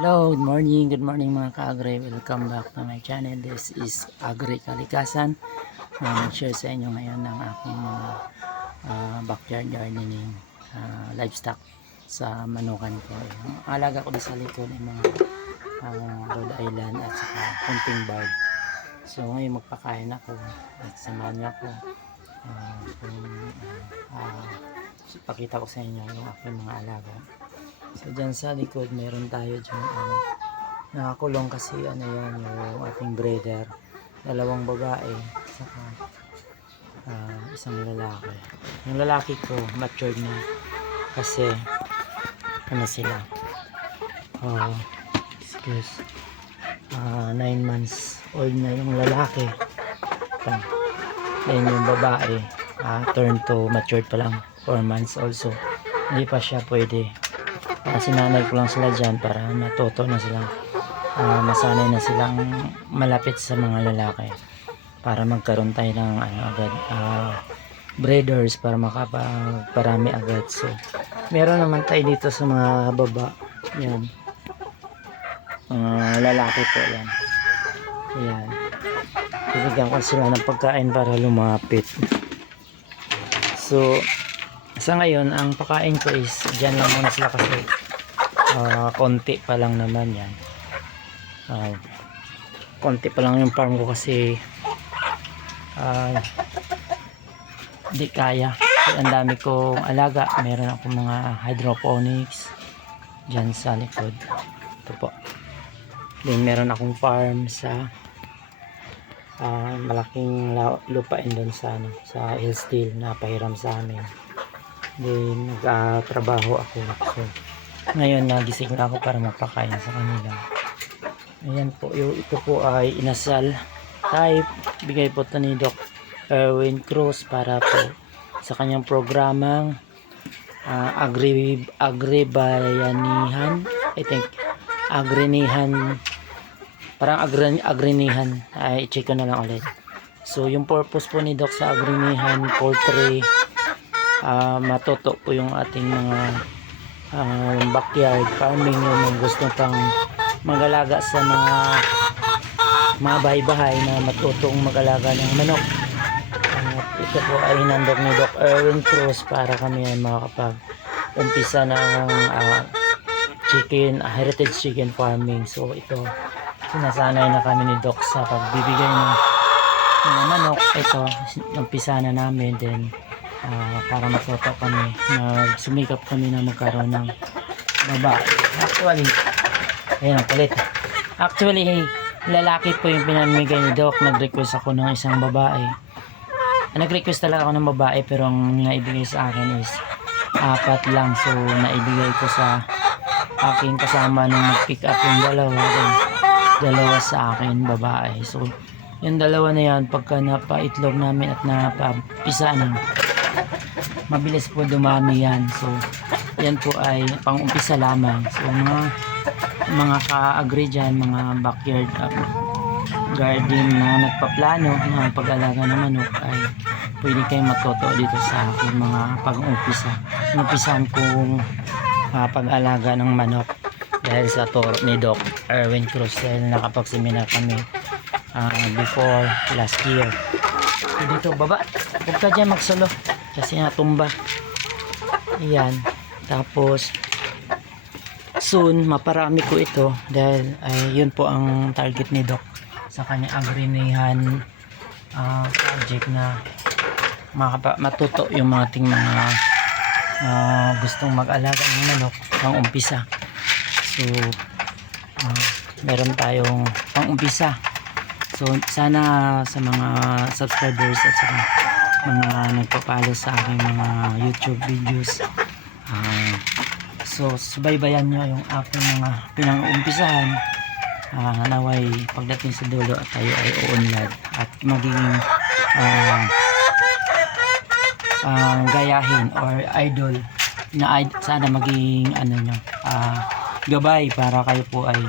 Hello, good morning mga ka-agri. Welcome back to my channel. This is Agri Kalikasan. Mag-share sa inyo ngayon ng aking mga backyard gardening livestock sa manukan ko. Ang alaga ko sa likod ay mga Rhode Island at saka kunting bird. So ngayon magpakain ako at samahan niya ako pakita ko sa inyo yung aking mga alaga. So dyan sa likod meron tayo dyan nakakulong kasi yan yung ating breeder, dalawang babae saka isang lalaki. Yung lalaki ko matured na kasi sila 9 months old na yung lalaki, then yung babae turn to matured pa lang, 4 months also. Hindi pa siya pwede. Sinanay ko lang sila dyan para matuto na silang masanay na silang malapit sa mga lalaki para magkaroon tayo ng agad breeders para makapagparami agad. So meron naman tayo dito sa mga baba, yan lalaki po yan. Ayan, bibigyan ko sila ng pagkain para lumapit. So sa ngayon ang pakain ko is dyan lang muna sila kasi konti pa lang naman yan. Konti pa lang yung farm ko kasi di kaya kasi ang dami kong alaga. Meron akong mga hydroponics dyan sa likod, ito po. Then meron akong farm sa malaking lupain doon sa Hillsdale na pahiram sa amin. Then nagtrabaho ako. So ngayon nagising na ako para magpakain sa kanila. Ayan po, ito po ay inasal type. Bigay po ito ni Doc Erwin Cruz para po sa kanyang programang agribayanihan, I think agrinihan, parang agrinihan. I-check ko na lang ulit. So yung purpose po ni Doc sa agrinihan poultry, matuto po yung ating mga backyard farming, yung gusto pang mag-alaga sa mga bahay-bahay na matutong mag-alaga ng manok. Ito po ay hinandog ni Doc Erwin Cruz para kami ay makakapag-umpisa ng heritage chicken farming. So ito, sinasanay na kami ni Doc sa pagbibigay ng mga manok. Ito, umpisa na namin din para matuto kami, sumikap kami na magkaroon ng babae. Actually, ayan ang kulit. Actually, lalaki po yung pinamigay ni Doc. Nag-request ako ng isang babae. Nag-request talaga ako ng babae pero ang naibigay sa akin is 4 lang. So, naibigay ko sa aking kasama nung mag-pick up yung dalawa sa akin, babae. So, yung dalawa na yan, pagka napaitlog namin at napapisa na, mabilis po dumami yan. So yan po ay pang-umpisa lamang. So mga ka-agri dyan, mga backyard garden na nagpaplano ng pag-alaga ng manok, ay pwede kayong matuto dito sa akin mga pag-umpisa. Umpisahan kong pag-alaga ng manok dahil sa turo ni Doc Erwin Cruz, dahil nakapag-seminar kami before last year. So, dito baba, huwag ka dyan magsolo kasi natumba. Ayan, tapos soon maparami ko ito dahil yun po ang target ni Doc sa kanya agrinihan project, na matuto yung mga ating mga gustong mag-alaga ng manok pang umpisa. So meron tayong pang umpisa. So sana sa mga subscribers at sa mga nagpapalo sa aking mga YouTube videos, so subaybayan nyo yung aking mga pinang-umpisahan, naway pagdating sa dulo at tayo ay uunlad at magiging gayahin or idol na sana maging gabay para kayo po ay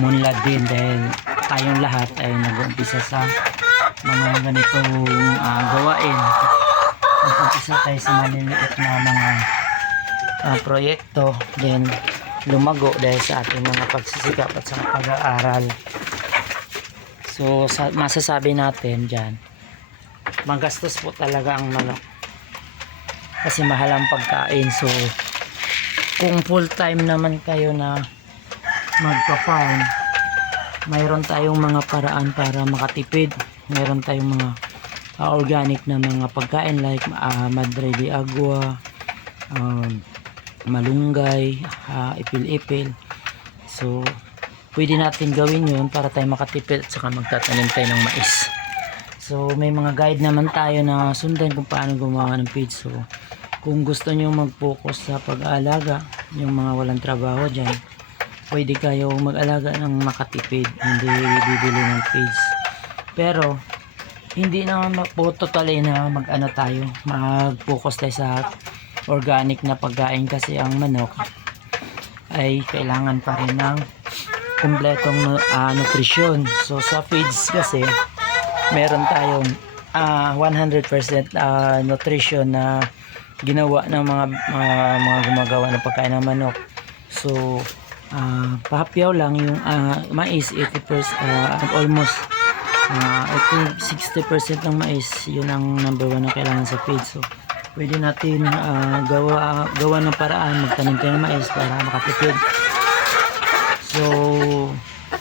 umunlad din, dahil tayong lahat ay nag-umpisa sa mga ganitong gawain. Nag-umpisa tayo sa maliliit na mga proyekto, then lumago dahil sa ating mga pagsisikap at sa pag-aaral. So masasabi natin dyan, magastos po talaga ang manok kasi mahal ang pagkain. So kung full time naman kayo na magpa-farm, mayroon tayong mga paraan para makatipid. Mayroon tayong mga organic na mga pagkain like Madre de Agua, malunggay, ipil-ipil. So pwede natin gawin yun para tayo makatipid at saka magtatanim tayo ng mais. So may mga guide naman tayo na sundan kung paano gumawa ng feed. So kung gusto nyo mag-focus sa pag-aalaga, yung mga walang trabaho dyan, pwede kayo mag-alaga ng makatipid, hindi bibili ng feeds. Pero hindi naman po totally na mag-ano tayo, mag-focus tayo sa organic na pagkain kasi ang manok ay kailangan pa rin ng kumpletong nutrisyon. So sa feeds kasi meron tayong 100% nutrition na ginawa ng mga gumagawa ng pagkain ng manok. So pahapyaw lang yung mais 80%, almost I think 60% ng mais, yun ang number 1 na kailangan sa feed. So pwede natin gawa ng paraan, magtanim tayo ng mais para makatipid. So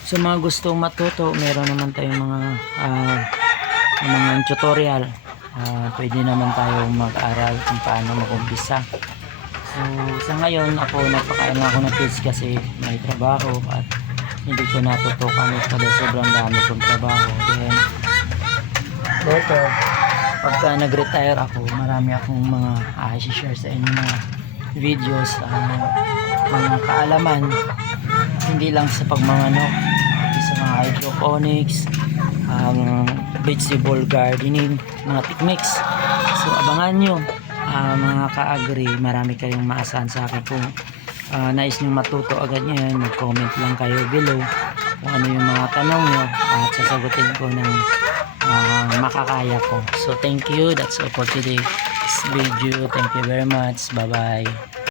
sa mga gustong matuto, meron naman tayong mga tutorial. Pwede naman tayo mag-aral kung paano mag-umpisa. So sa ngayon ako nagpakain ako ng feeds kasi may trabaho at hindi ko natutukan ito dahil sobrang dami kong trabaho. Then later, pagka nag-retire ako, marami akong mga i-share sa inyo mga videos, mga kaalaman, hindi lang sa pagmamanok, sa mga hydroponics, vegetable gardening, mga techniques. So abangan nyo mga ka-agri, marami kayong maasahan sa akin. Kung nais nyo matuto agad nyo, mag-comment lang kayo below kung ano yung mga tanong nyo at sasagutin ko ng makakaya ko. So thank you, that's all for today's video. Thank you very much, bye bye.